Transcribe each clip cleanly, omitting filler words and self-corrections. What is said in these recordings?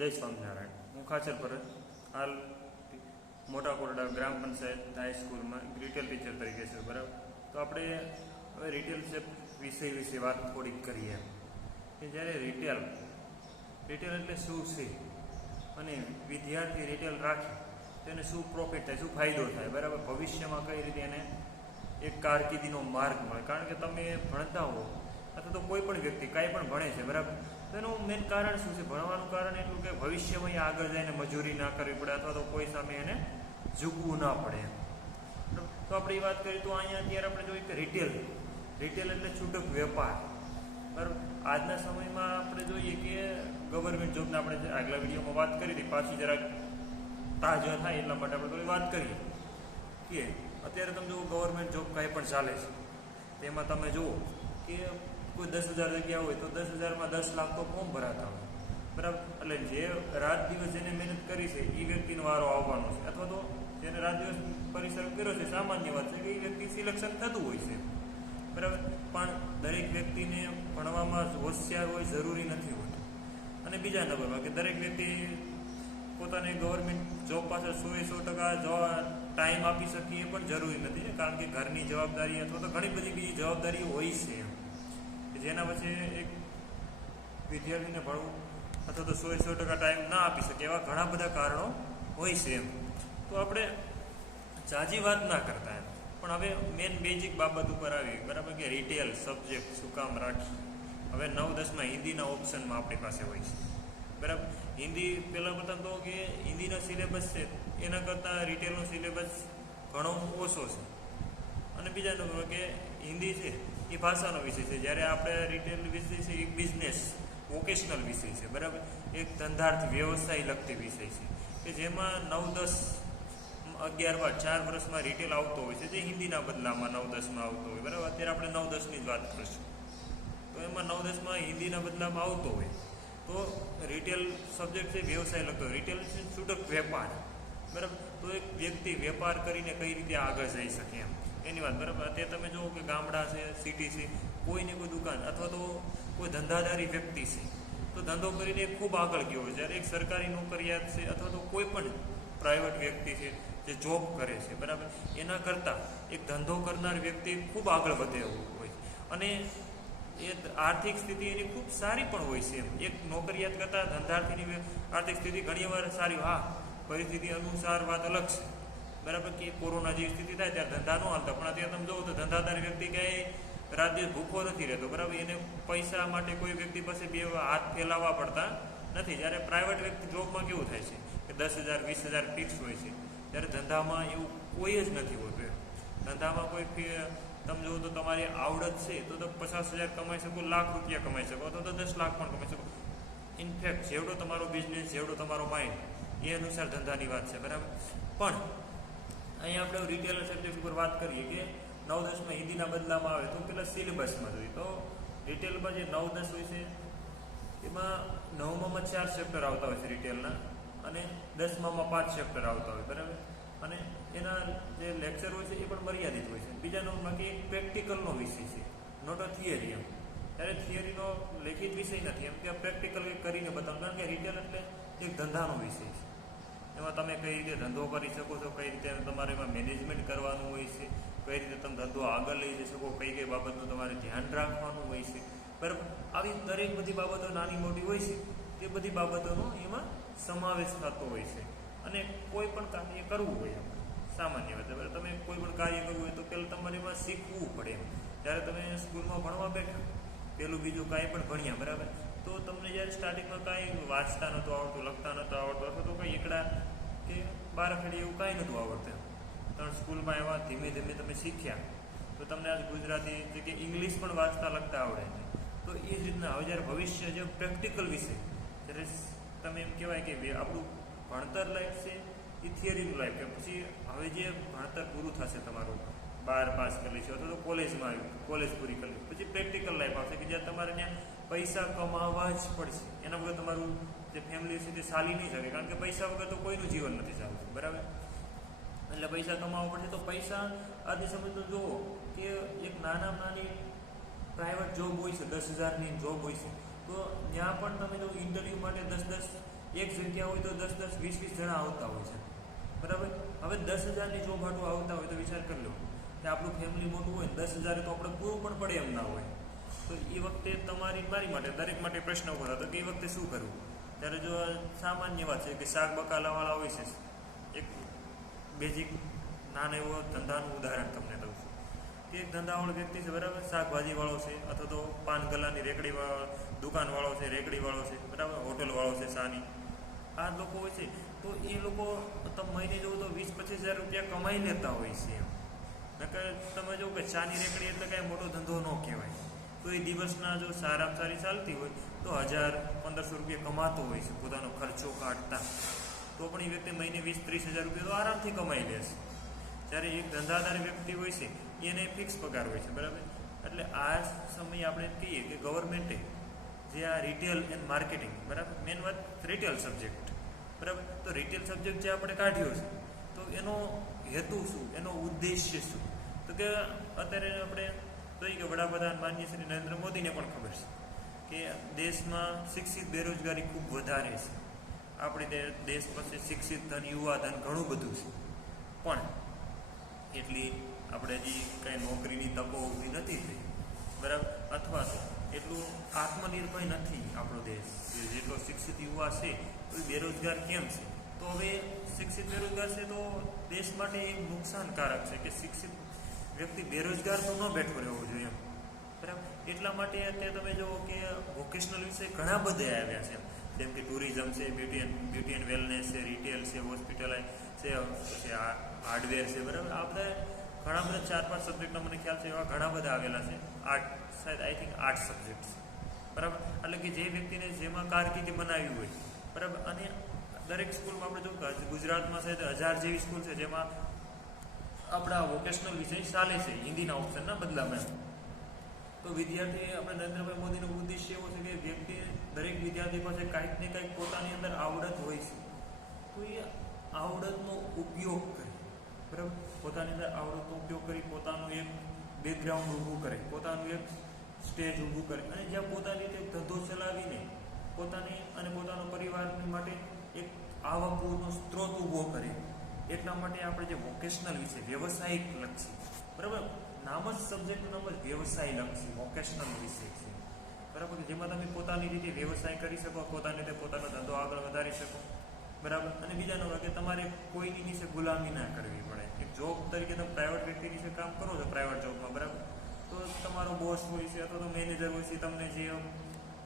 જય સ્વામિનારાયણ. હું ખાચર પરત હાલ મોટા કોરડા ગ્રામ પંચાયત હાઈસ્કૂલમાં રિટેલ ટીચર તરીકે છે. બરાબર, તો આપણે હવે રિટેલ વિષય વિશે વાત થોડીક કરીએ કે જ્યારે રિટેલ એટલે શું છે અને વિદ્યાર્થી રિટેલ રાખે તો એને શું પ્રોફિટ થાય, શું ફાયદો થાય. બરાબર, ભવિષ્યમાં કઈ રીતે એને એક કારકિર્દીનો માર્ગ મળે. કારણ કે તમે ભણતા હો અથવા તો કોઈ પણ વ્યક્તિ કાંઈ પણ ભણે છે, બરાબર, તો એનું મેઇન કારણ શું છે? ભણવાનું કારણ એટલું કે ભવિષ્યમાં આગળ જઈને મજૂરી ના કરવી પડે અથવા તો કોઈ સામે એને ઝૂકવું ના પડે. તો આપણે એ વાત કરીએ તો અહીંયા અત્યારે આપણે જોઈએ કે રિટેલ એટલે છૂટક વેપાર. બરાબર, આજના સમયમાં આપણે જોઈએ કે ગવર્મેન્ટ જોબને આપણે આગલા વિડીયોમાં વાત કરી હતી, પાછી જરાક તાજા થાય એટલા માટે આપણે થોડી વાત કરીએ કે અત્યારે તમે જુઓ ગવર્મેન્ટ જોબ કાંઈ પણ ચાલે છે તેમાં તમે જુઓ કે કોઈ 10,000 જગ્યા હોય તો 10,000માં 10 લાખ તો ફોર્મ ભરાતા હોય. બરાબર, એટલે જે રાત દિવસ જેને મહેનત કરી છે એ વ્યક્તિનો વારો આવવાનો છે, અથવા તો જેને રાત દિવસ પરિશ્રમ કર્યો છે સામાન્ય વાત છે કે એ વ્યક્તિ સિલેક્શન થતું હોય છે. બરાબર, પણ દરેક વ્યક્તિને ભણવામાં હોશિયાર હોય જરૂરી નથી હોતું. અને બીજા નંબરમાં કે દરેક વ્યક્તિ પોતાની ગવર્મેન્ટ જોબ પાછળ 100% ટાઈમ આપી શકીએ એ પણ જરૂરી નથી, કારણ કે ઘરની જવાબદારી અથવા તો ઘણી બધી બીજી જવાબદારીઓ હોય છે જેના વચ્ચે એક વિદ્યાર્થીને ભણવું અથવા તો 100% ટાઈમ ના આપી શકે એવા ઘણા બધા કારણો હોય છે. તો આપણે જાજી વાત ના કરતા પણ હવે મેન બેઝિક બાબત ઉપર આવી. બરાબર, કે રિટેલ સબ્જેક્ટ શું કામ રાખી. હવે 9-10માં હિન્દીના ઓપ્શનમાં આપણી પાસે હોય છે. બરાબર, હિન્દી પહેલાં પ્રથમ તો કે હિન્દીનો સિલેબસ છે એના કરતાં રિટેલનો સિલેબસ ઘણો ઓછો છે. અને બીજા નંબર કે હિન્દી છે એ ભાષાનો વિષય છે, જ્યારે આપણે રિટેલ વિષય છે એક બિઝનેસ વોકેશનલ વિષય છે. બરાબર, એક ધંધાર્થ વ્યવસાય લગતી વિષય છે કે જેમાં 9-10, 11-12 4 વર્ષમાં રિટેલ આવતો હોય છે, જે હિન્દીના બદલામાં 9-10માં આવતો હોય. બરાબર, અત્યારે આપણે 9-10ની જ વાત કરીશું. તો એમાં 9-10માં હિન્દીના બદલામાં આવતો હોય તો રિટેલ સબ્જેક્ટ છે વ્યવસાય લગતો હોય. રિટેલ છે છૂટક વેપાર. બરાબર, તો એક વ્યક્તિ વેપાર કરીને કઈ રીતે આગળ જઈ શકે એની વાત. બરાબર, અત્યારે તમે જુઓ કે ગામડા છે, સિટી છે, કોઈને કોઈ દુકાન અથવા તો કોઈ ધંધાદારી વ્યક્તિ છે તો ધંધો કરીને ખૂબ આગળ ગયો હોય. જ્યારે એક સરકારી નોકરિયાત છે અથવા તો કોઈ પણ પ્રાઇવેટ વ્યક્તિ છે જે જોબ કરે છે, બરાબર, એના કરતાં એક ધંધો કરનાર વ્યક્તિ ખૂબ આગળ વધે હોય અને એ આર્થિક સ્થિતિ એની ખૂબ સારી પણ હોય છે. એક નોકરિયાત કરતાં ધંધાર્થીની આર્થિક સ્થિતિ ઘણીવાર સારી, હા, પરિસ્થિતિ અનુસાર વાત અલગ છે. બરાબર, કે કોરોના જેવી સ્થિતિ થાય ત્યારે ધંધા ન હાલતા, પણ અત્યારે તમે જુઓ તો ધંધાદાર વ્યક્તિ ક્યાંય રાત દિવસ ભૂખો નથી રહેતો. બરાબર, એને પૈસા માટે કોઈ વ્યક્તિ પાસે બે હાથ ફેલાવવા પડતા નથી. જ્યારે પ્રાઇવેટ વ્યક્તિ જોબમાં કેવું થાય છે કે 10,000 20,000 ફિક્સ હોય છે, ત્યારે ધંધામાં એવું કોઈ જ નથી હોતું. ધંધામાં કોઈ તમે જુઓ તો તમારી આવડત છે તો 50,000 કમાઈ શકો, લાખ રૂપિયા કમાઈ શકો, અથવા તો 10 લાખ પણ કમાઈ શકો. ઇનફેક્ટ જેવડો તમારો બિઝનેસ, જેવડો તમારો માઇન્ડ એ અનુસાર ધંધાની વાત છે. બરાબર, પણ અહીંયા આપણે રિટેલ સબ્જેક્ટ ઉપર વાત કરીએ કે 9-10માં હિન્દીના બદલામાં આવે તો પેલા સિલેબસમાં જોઈએ તો રિટેલમાં જે 9-10 હોય છે એમાં 9માં 4 ચેપ્ટર આવતા હોય છે રિટેલના, અને 10માં 5 ચેપ્ટર આવતા હોય. બરાબર, અને એના જે લેક્ચર હોય છે એ પણ મર્યાદિત હોય છે. બીજા નંબરમાં કે એક પ્રેક્ટિકલનો વિષય છે, નોટ અ થિયરી. ત્યારે થિયરીનો લેખિત વિષય નથી, એમ કે પ્રેક્ટિકલ કરીને બતાવવાનું. કારણ કે રિટેલ એટલે એક ધંધાનો વિષય છે. એમાં તમે કઈ રીતે ધંધો કરી શકો છો, કઈ રીતે તમારે એમાં મેનેજમેન્ટ કરવાનું હોય છે, કઈ રીતે તમે ધંધો આગળ લઈ જઈ શકો, કઈ બાબતનું તમારે ધ્યાન રાખવાનું હોય છે. બરાબર, આવી દરેક બધી બાબતો નાની મોટી હોય છે, તે બધી બાબતોનો એમાં સમાવેશ થતો હોય છે. અને કોઈ પણ કાર્ય કરવું હોય, સામાન્ય વાત, બરાબર, તમે કોઈ પણ કાર્ય કરવું હોય તો પહેલાં તમારે એમાં શીખવું પડે. જ્યારે તમે સ્કૂલમાં ભણવા બેઠા પેલું બીજું કાંઈ પણ ભણ્યા, બરાબર, તો તમને જ્યારે સ્ટાર્ટિંગમાં કાંઈ વાંચતા નહોતું આવડતું, લખતા નહોતું આવડતું, અથવા તો કંઈ એકડા કે બારાખડી એવું કાંઈ નહોતું આવડતું, પણ સ્કૂલમાં એવા ધીમે ધીમે તમે શીખ્યા તો તમને આજ ગુજરાતી કે ઇંગ્લિશ પણ વાંચતા લખતા આવડે. તો એ જ રીતના હવે જ્યારે ભવિષ્ય જે પ્રેક્ટિકલ વિશે, જ્યારે તમે એમ કહેવાય કે આપણું ભણતર લાઈફ છે એ થિયરીનું લાઈફ, કે પછી હવે જે ભણતર પૂરું થશે તમારું 12 પાસ કરી લઈશું અથવા તો કોલેજમાં આવ્યું, કોલેજ પૂરી કરી લઈશું, પછી પ્રેક્ટિકલ લાઈફ આવશે કે જ્યાં તમારે ત્યાં પૈસા કમાવા જ પડશે. એના વગર તમારું જે ફેમિલી છે તે ચાલી નહીં શકે, કારણ કે પૈસા વગર તો કોઈનું જીવન નથી ચાલતું. બરાબર, એટલે પૈસા કમાવવા પડશે. તો પૈસા આજની સમય તો જુઓ કે એક નાની પ્રાઇવેટ જોબ હોય છે, 10,000ની જોબ હોય છે, તો ત્યાં પણ તમે જો ઇન્ટરવ્યૂ માટે 10-10 એક જગ્યા હોય તો 10-10, 20-20 જણા આવતા હોય છે, બરાબર. હવે 10,000ની જોબ હાટું આવતા હોય તો વિચાર કરી લો કે આપણું ફેમિલી મોટું હોય, 10,000 તો આપણે પૂરું પણ પડે એમ ના હોય. તો એ વખતે મારી માટે દરેક માટે પ્રશ્ન ઉભો હતો કે એ વખતે શું કરવું. ત્યારે જો સામાન્ય વાત છે કે શાક બકાલાવાળા હોય છે, એક બેઝિક નાનો એવો ધંધાનું ઉદાહરણ તમને દઉં છું કે એક ધંધાવાળો વ્યક્તિ છે, બરાબર, શાકભાજીવાળો છે, અથવા તો પાન ગલ્લાની રેકડીવાળો દુકાનવાળો છે, રેકડીવાળો છે, બરાબર, હોટલવાળો છે, શાની. આ લોકો હોય છે તો એ લોકો તમે મહિને જોવો તો 20-25 હજાર રૂપિયા કમાઈ લેતા હોય છે એમ. નકર તમે જો કે ચાની રેકડી એટલે કાંઈ મોટો ધંધો ન કહેવાય. તો એ દિવસના જો સારામાં સારી ચાલતી હોય તો 1,000-1,500 રૂપિયા કમાતો હોય છે પોતાનો ખર્ચો કાઢતા. તો પણ એ વ્યક્તિ મહિને 20-30 હજાર રૂપિયા તો આરામથી કમાઈ લે છે. જ્યારે એક ધંધાદાર વ્યક્તિ હોય છે એને ફિક્સ પગાર હોય છે, બરાબર. એટલે આ સમયે આપણે કહીએ કે ગવર્મેન્ટે જે આ રિટેલ એન્ડ માર્કેટિંગ, બરાબર, મેન વાત રિટેલ સબ્જેક્ટ, બરાબર. તો રિટેલ સબ્જેક્ટ જે આપણે કાઢ્યો છે તો એનો હેતુ શું, એનો ઉદ્દેશ્ય શું? તો કે અત્યારે આપણે જોઈએ કે વડાપ્રધાન માનનીય શ્રી નરેન્દ્ર મોદીને પણ ખબર છે કે દેશમાં શિક્ષિત બેરોજગારી ખૂબ વધારે છે. આપણી દેશ પાસે શિક્ષિત ધન, યુવા ધન ઘણું બધું છે, પણ એટલી આપણે હજી કંઈ નોકરીની તકો ઊભી નથી થઈ, બરાબર. અથવા તો એટલું આત્મનિર્ભર નથી આપણો દેશ. જેટલો શિક્ષિત યુવા છે તો એ બેરોજગાર કેમ છે? તો હવે શિક્ષિત બેરોજગાર છે તો દેશ માટે એક નુકસાનકારક છે કે શિક્ષિત વ્યક્તિ બેરોજગાર તો ન બેઠો રહેવો જોઈએ એમ, બરાબર. એટલા માટે અત્યારે તમે જુઓ કે વોકેશનલ વિષય ઘણા બધા આવ્યા છે, જેમ કે ટુરિઝમ છે, બ્યુટી એન્ડ વેલનેસ છે, રિટેલ છે, હોસ્પિટલ છે, પછી હાર્ડવેર છે, બરાબર. આ બધા ઘણા બધા 4-5 સબ્જેક્ટના મને ખ્યાલ છે એવા ઘણા બધા આવેલા છે. શાયદ આઈ થિંક 8 સબ્જેક્ટ છે, બરાબર. એટલે કે જે વ્યક્તિને જેમાં કારકિર્દી બનાવી હોય, બરાબર. અને દરેક સ્કૂલમાં આપણે જો ગુજરાતમાં છે 1000 જેવી સ્કૂલ છે જેમાં આપણા વોકેશનલ વિષય ચાલે છે હિન્દીના ઓપ્શનના બદલામાં. તો વિદ્યાર્થી આપણે નરેન્દ્રભાઈ મોદીનો ઉદ્દેશ્ય એવો છે કે વ્યક્તિ દરેક વિદ્યાર્થી પાસે કાંઈક ને કાંઈક પોતાની અંદર આવડત હોય છે, તો એ આવડતનો ઉપયોગ કરે, બરાબર. પોતાની અંદર આવડતનો ઉપયોગ કરી પોતાનું એક બેકગ્રાઉન્ડ ઊભું કરે, પોતાનું એક સ્ટેજ ઊભું કરે, અને જ્યાં પોતાની રીતે ધંધો ચલાવીને પોતાની અને પોતાનો પરિવાર માટે એક આવકનો સ્ત્રોત ઊભો કરે. એટલા માટે આપણે જે વોકેશનલ વિશે વ્યવસાયિક લક્ષી, બરાબર, નામ જ સબ્જેક્ટનું નામ જ વ્યવસાય લક્ષી વોકેશનલ વિષય છે, બરાબર. જેમાં તમે પોતાની રીતે વ્યવસાય કરી શકો, પોતાની રીતે પોતાનો ધંધો આગળ વધારી શકો, બરાબર. અને બીજા નંબર કે તમારે કોઈની નીચે ગુલામી ના કરવી પડે. એક જોબ તરીકે તમે પ્રાઇવેટ વ્યક્તિ નીચે કામ કરો છો પ્રાઇવેટ જોબમાં, બરાબર, તો તમારો બોસ હોય છે અથવા તો મેનેજર હોય છે, તમને જે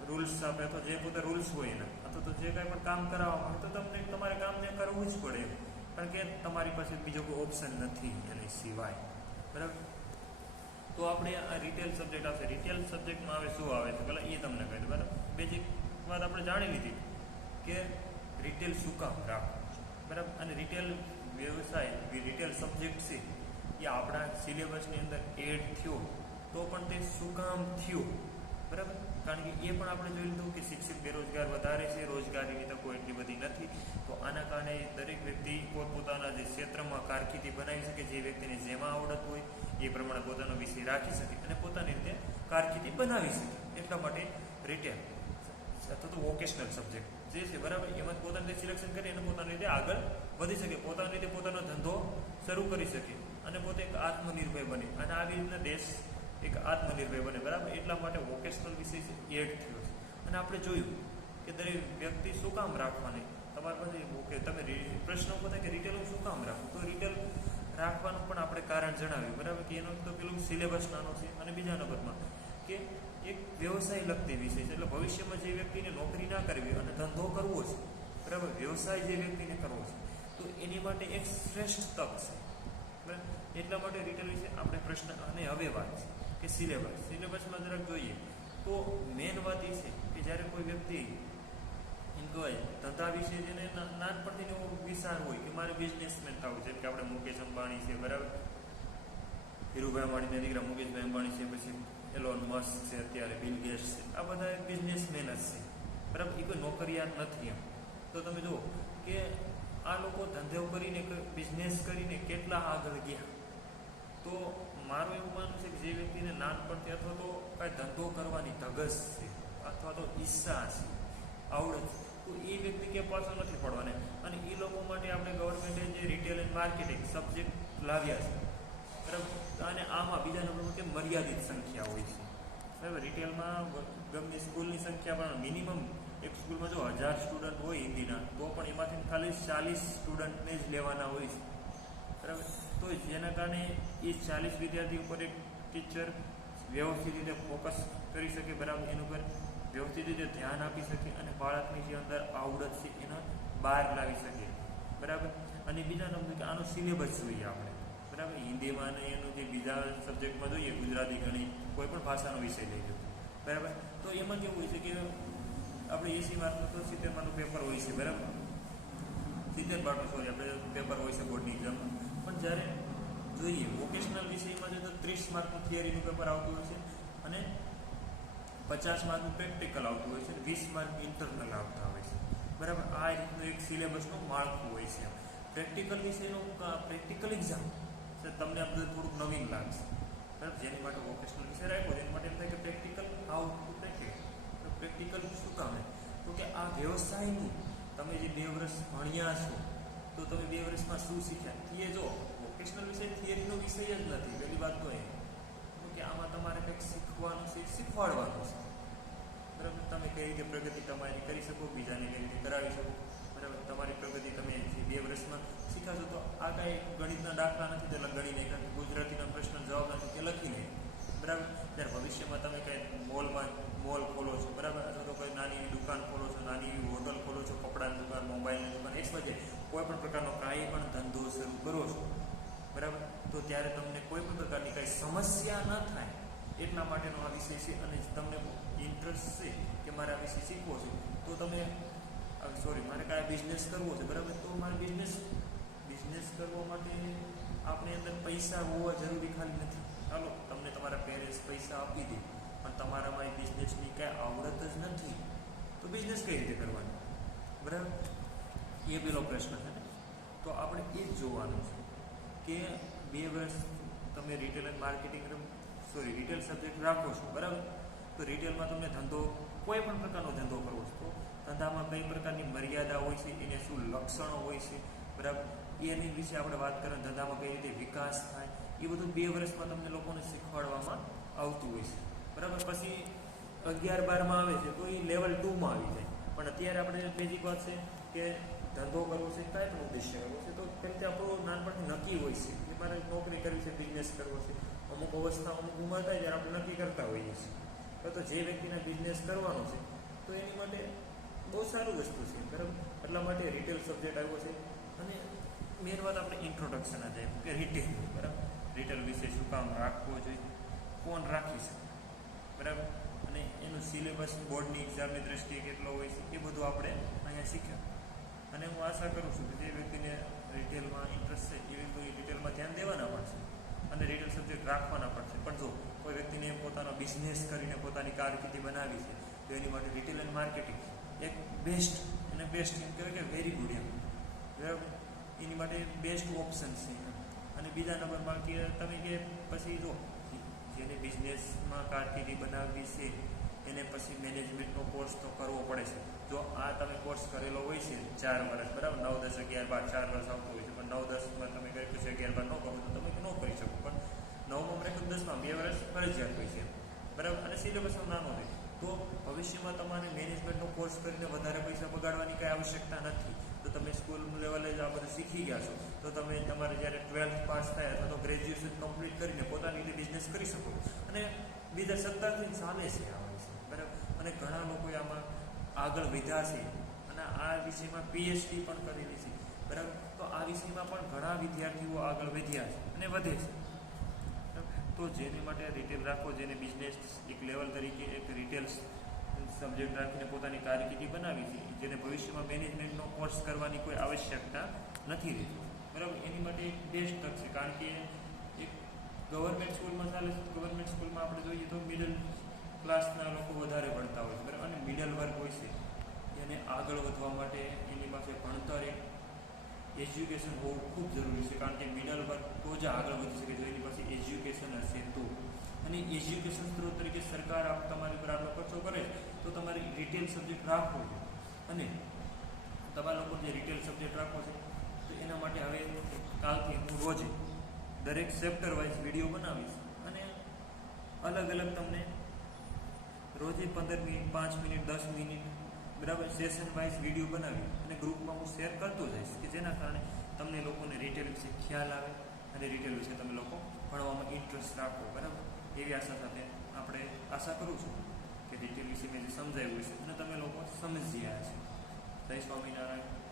રૂલ્સ આપે અથવા જે પોતે રૂલ્સ હોય એના અથવા તો જે કાંઈ પણ કામ કરાવવામાં આવે તો તમને તમારે કામને કરવું જ પડે, કારણ કે તમારી પાસે બીજો કોઈ ઓપ્શન નથી એની સિવાય, બરાબર. તો આપણે આ રિટેલ સબ્જેક્ટ આવશે. રિટેલ સબ્જેક્ટમાં આવે શું આવે છે પહેલાં એ તમને કહી દઉં, બરાબર. બેઝિક વાત આપણે જાણી લીધી કે રિટેલ શું કામ રાખવું, બરાબર. અને રિટેલ વ્યવસાય રિટેલ સબ્જેક્ટ છે એ આપણા સિલેબસની અંદર એડ થયો તો પણ તે શું કામ થયો, બરાબર. કારણ કે એ પણ આપણે જોઈ લીધું કે શિક્ષિત બેરોજગાર વધારે છે, રોજગારીની તકો એટલી બધી નથી. તો આના કારણે દરેક વ્યક્તિ પોતપોતાના જે ક્ષેત્રમાં કારકિર્દી બનાવી શકે, જે વ્યક્તિને જેમાં આવડત હોય એ પ્રમાણે પોતાનો વિષય રાખી શકે અને પોતાની રીતે કારકિર્દી બનાવી શકે. એટલા માટે રિટેલ અથવા તો વોકેશનલ સબ્જેક્ટ જે છે, બરાબર, એમાં પોતાની રીતે સિલેક્શન કરી અને પોતાની રીતે આગળ વધી શકે, પોતાની રીતે પોતાનો ધંધો શરૂ કરી શકે અને પોતે એક આત્મનિર્ભર બને અને આવી રીતના દેશ એક આત્મનિર્ભર બને, બરાબર. એટલા માટે વોકેશનલ વિષય છે એડ થયો છે. અને આપણે જોયું કે દરેક વ્યક્તિ શું કામ રાખવાની, તમારી પાસે ઓકે તમે પ્રશ્ન ઉભો થાય કે રિટેલ શું કામ રાખવું, તો રિટેલ રાખવાનું પણ આપણે કારણ જણાવ્યું, બરાબર, કે એનો તો પેલું સિલેબસ નાનો છે અને બીજા નંબરમાં કે એક વ્યવસાય લગતી વિષય છે. એટલે ભવિષ્યમાં જે વ્યક્તિને નોકરી ના કરવી અને ધંધો કરવો છે, બરાબર, વ્યવસાય જે વ્યક્તિને કરવો છે તો એની માટે એક શ્રેષ્ઠ તક છે, બરાબર. એટલા માટે રિટેલ વિશે આપણે પ્રશ્ન. અને હવે વાત છે કે સિલેબસમાં જરાક જોઈએ તો મેન વાત એ છે કે જ્યારે કોઈ વ્યક્તિ એમ કહેવાય ધંધા વિશે જેને નાનપણથી એવો વિચાર હોય કે મારે બિઝનેસમેન થવું છે, કે આપણે મુકેશ અંબાણી છે, બરાબર, ધીરુભાઈ અંબાણીના દીકરા મુકેશભાઈ અંબાણી છે, પછી એલોન મસ્ક છે, અત્યારે બિલ ગેટ્સ છે, આ બધા બિઝનેસમેન જ છે, બરાબર. એ કોઈ નોકરિયાત નથી એમ. તો તમે જુઓ કે આ લોકો ધંધો કરીને બિઝનેસ કરીને કેટલા આગળ ગયા. તો મારું એવું માનવું છે કે જે વ્યક્તિને નાનપણથી અથવા તો કાંઈ ધંધો કરવાની ધગશ છે અથવા તો ઈચ્છા છે, આવડત, તો એ વ્યક્તિ કે પાછળ નથી પડવાના. અને એ લોકો માટે આપણે ગવર્મેન્ટે જે રિટેલ એન્ડ માર્કેટિંગ સબ્જેક્ટ લાવ્યા છે, બરાબર. અને આમાં બીજા નંબરમાં કે મર્યાદિત સંખ્યા હોય છે, બરાબર. રિટેલમાં ગમે સ્કૂલની સંખ્યા પણ મિનિમમ એક સ્કૂલમાં જો 1000 સ્ટુડન્ટ હોય હિન્દીના, તો પણ એમાંથી ખાલી 40 સ્ટુડન્ટને જ લેવાના હોય છે, બરાબર. તો જેના કારણે એ 40 વિદ્યાર્થી ઉપર એક ટીચર વ્યવસ્થિત રીતે ફોકસ કરી શકે, બરાબર. એનું પર વ્યવસ્થિત રીતે ધ્યાન આપી શકે અને બાળકની જે અંદર આવડત છે એને બહાર લાવી શકે, બરાબર. અને બીજા નંબર કે આનો સિલેબસ જોઈએ આપણે, બરાબર. હિન્દીમાં અને એનું જે બીજા સબ્જેક્ટમાં જોઈએ, ગુજરાતી, ગણિત, કોઈ પણ ભાષાનો વિષય લઈ લો, બરાબર. તો એમાં કેવું હોય છે કે આપણે 80 માર્કનું તો 70 માર્કનું પેપર હોય છે, બરાબર. 70 માર્કનું સોરી આપણે પેપર હોય છે બોર્ડની એક્ઝામમાં. પણ જ્યારે જોઈએ વોકેશનલ વિષયમાં જો તો 30 માર્કનું થિયરીનું પેપર આવતું હોય છે અને 50 માર્કનું પ્રેક્ટિકલ આવતું હોય છે અને 20 માર્ક ઇન્ટરનલ આવતા હોય છે, બરાબર. આ રીતનું એક સિલેબસનું માળખું હોય છે. પ્રેક્ટિકલ વિષયનું પ્રેક્ટિકલ એક્ઝામ તમને આ બધું થોડુંક નવીન લાગશે, બરાબર. જેની માટે વોકેશનલ વિષય રાખ્યો એની માટે એમ થાય કે પ્રેક્ટિકલ હાઉ ટુ પ્રેક્ટિકલ શું કામ? તો કે આ વ્યવસાયનું તમે જે 2 વર્ષ ભણ્યા છો તો તમે 2 વર્ષમાં શું શીખ્યા એ જો વોકેશનલ વિષય થિયરીનો વિષય જ નથી. પહેલી વાત તો એ કે આમાં તમારે કંઈક શીખવાનું છે, શીખવાડવાનું છે, બરાબર. તમે કઈ રીતે પ્રગતિ તમારી કરી શકો, બીજાને કઈ રીતે કરાવી શકો, બરાબર. તમારી પ્રગતિ તમે 2 વર્ષમાં શીખાશો તો આ કાંઈ ગણિતના દાખલા નથી તે ગણી નહીં, કારણ કે ગુજરાતીના પ્રશ્ન જવાબ નથી તે લખી નહીં, બરાબર. ત્યારે ભવિષ્યમાં તમે કંઈ મોલ ખોલો છો, બરાબર, અથવા તો કોઈ નાની એવી દુકાન ખોલો છો, નાની એવી હોટલ ખોલો છો, કપડાની દુકાન, મોબાઈલની દુકાન, એ બધે કોઈ પણ પ્રકારનો કાંઈ પણ ધંધો શરૂ કરો છો, બરાબર. તો ત્યારે તમને કોઈ પણ પ્રકારની કાંઈ સમસ્યા ન થાય એટલા માટેનો આ વિષય છે. અને તમને ઇન્ટરેસ્ટ છે કે મારે આ વિષય શીખવો છે તો તમે મારે કાંઈ બિઝનેસ કરવો છે, બરાબર. તો મારે બિઝનેસ કરવા માટે આપણે અંદર પૈસા હોવા જરૂરી ખાલી નથી. ચાલો તમને તમારા પેરેન્ટ્સ પૈસા આપી દે પણ તમારામાં એ બિઝનેસની કાંઈ આવડત જ નથી તો બિઝનેસ કઈ રીતે કરવાનો, બરાબર. એ પેલો પ્રશ્ન છે ને. તો આપણે એ જ જોવાનું છે કે 2 વર્ષ તમે retail and marketing retail subject રાખો છો, બરાબર. તો રિટેલમાં તમને ધંધો કોઈ પણ પ્રકારનો ધંધો કરવો છે તો ધંધામાં કઈ પ્રકારની મર્યાદા હોય છે, એને શું લક્ષણો હોય છે, બરાબર. એની વિશે આપણે વાત કરીએ. ધંધામાં કઈ રીતે વિકાસ થાય એ બધું 2 વર્ષમાં તમને લોકોને શીખવાડવામાં આવતું હોય છે, બરાબર. પછી 11-12માં આવે છે તો એ લેવલ 2માં આવી જાય. પણ અત્યારે આપણે બેઝિક વાત છે કે ધંધો કરવો છે, કાંઈ પણ ઉદ્દેશ્ય કરવો છે તો પહેલાંથી આપણું નાનપણથી નક્કી હોય છે કે મારે નોકરી કરવી છે, બિઝનેસ કરવો છે. અમુક અવસ્થા અમુક ઉંમર થાય ત્યારે આપણે નક્કી કરતા હોઈએ છીએ. તો જે વ્યક્તિને બિઝનેસ કરવાનો છે તો એની માટે બહુ સારું વસ્તુ છે, બરાબર. એટલા માટે રિટેલ સબ્જેક્ટ આવ્યો છે. અને મેન વાત આપણે ઇન્ટ્રોડક્શન જ જાય કે રિટેલ, બરાબર. રિટેલ વિશે શું કામ રાખવો જોઈએ, કોણ રાખી શકે, બરાબર. અને એનું સિલેબસ બોર્ડની એક્ઝામની દ્રષ્ટિએ કેટલો હોય છે એ બધું આપણે અહીંયા શીખ્યા. અને હું આશા કરું છું કે જે વ્યક્તિને રિટેલમાં ઇન્ટરેસ્ટ છે એ વ્યક્તિ રિટેલમાં ધ્યાન દેવાના પણ છે અને રિટેલ સબ્જેક્ટ રાખવાના પણ છે. પણ જો કોઈ વ્યક્તિને પોતાનો બિઝનેસ કરીને પોતાની કારકિર્દી બનાવી છે તો એની માટે રિટેલ એન્ડ માર્કેટિંગ એક બેસ્ટ એમ કહેવાય કે વેરી ગુડ એમ, બરાબર. એની માટે બેસ્ટ ઓપ્શન છે. અને બીજા નંબરમાં કે તમે કે પછી જો જેને બિઝનેસમાં કારકિર્દી બનાવવી છે એને પછી મેનેજમેન્ટનો કોર્સ તો કરવો પડે છે. જો આ તમે કોર્સ કરેલો હોય છે 4 વર્ષ, બરાબર, 9, 10, 11, 12 4 વર્ષ આવતું હોય છે, પણ 9, 10માં તમે કહ્યું છે 11, 12 ન કરો તો તમે ન કરી શકો. પણ 9માં બ્રેક 10માં 2 વર્ષ ફરજિયાત હોય છે, બરાબર. અને સિલેબસ નાનો હોય તો ભવિષ્યમાં તમારે મેનેજમેન્ટનો કોર્સ કરીને વધારે પૈસા બગાડવાની કાંઈ આવશ્યકતા નથી. તો તમે સ્કૂલ લેવલે જ આ બધું શીખી ગયા છો તો તમે તમારે જ્યારે 12th પાસ થાય અથવા તો ગ્રેજ્યુએશન કમ્પ્લીટ કરીને પોતાની રીતે બિઝનેસ કરી શકો. અને બીજા સત્તાથી ચાલે છે આ વિષય, બરાબર. અને ઘણા લોકોએ આમાં આગળ વધ્યા છે અને આ વિષયમાં PhD પણ કરેલી છે, બરાબર. તો આ વિષયમાં પણ ઘણા વિદ્યાર્થીઓ આગળ વધ્યા છે અને વધે છે. તો જેની માટે રિટેલ રાખો, જેને બિઝનેસ એક લેવલ તરીકે એક રિટેલ સબ્જેક્ટ રાખીને પોતાની કારકિર્દી બનાવી છે, જેને ભવિષ્યમાં મેનેજમેન્ટનો કોર્સ કરવાની કોઈ આવશ્યકતા નથી રહેતી, બરાબર. એની માટે એક બેસ્ટ તક છે. કારણ કે એક ગવર્મેન્ટ સ્કૂલમાં ચાલે છે, ગવર્મેન્ટ સ્કૂલમાં આપણે જોઈએ તો મિડલ ક્લાસના લોકો વધારે ભણતા હોય છે, બરાબર. અને મિડલ વર્ગ હોય છે એને આગળ વધવા માટે એની પાસે ભણતર એજ્યુકેશન હોવું ખૂબ જરૂરી છે. કારણ કે મિડલ વર્ગ તો જ આગળ વધી શકે જો એની પાસે એજ્યુકેશન હશે તો. અને એજ્યુકેશન સ્ત્રોત તરીકે સરકાર તમારી ઉપર આટલો ખર્ચો કરે તો તમારે રિટેલ સબ્જેક્ટ રાખવો જોઈએ. અને તમારા લોકો જે રિટેલ સબ્જેક્ટ રાખવો છે તો એના માટે હવે કાલથી હું રોજે દરેક ચેપ્ટર વાઇઝ વિડીયો બનાવીશ અને અલગ અલગ તમને રોજે 15 મિનિટ 5 મિનિટ 10 મિનિટ બરાબર સેશન વાઇઝ વિડીયો બનાવી અને ગ્રુપમાં હું શેર કરતો જઈશ કે જેના કારણે તમને લોકોને રિટેલ વિશે ખ્યાલ આવે અને રિટેલ વિશે તમે લોકો ભણવામાં ઇન્ટરેસ્ટ રાખો બરાબર. એવી આશા સાથે આપણે આશા કરું છું કે રિટેલ વિશે મેં જે સમજાવ્યું છે અને તમે લોકો સમજી ગયા છે. જય સ્વામિનારાયણ.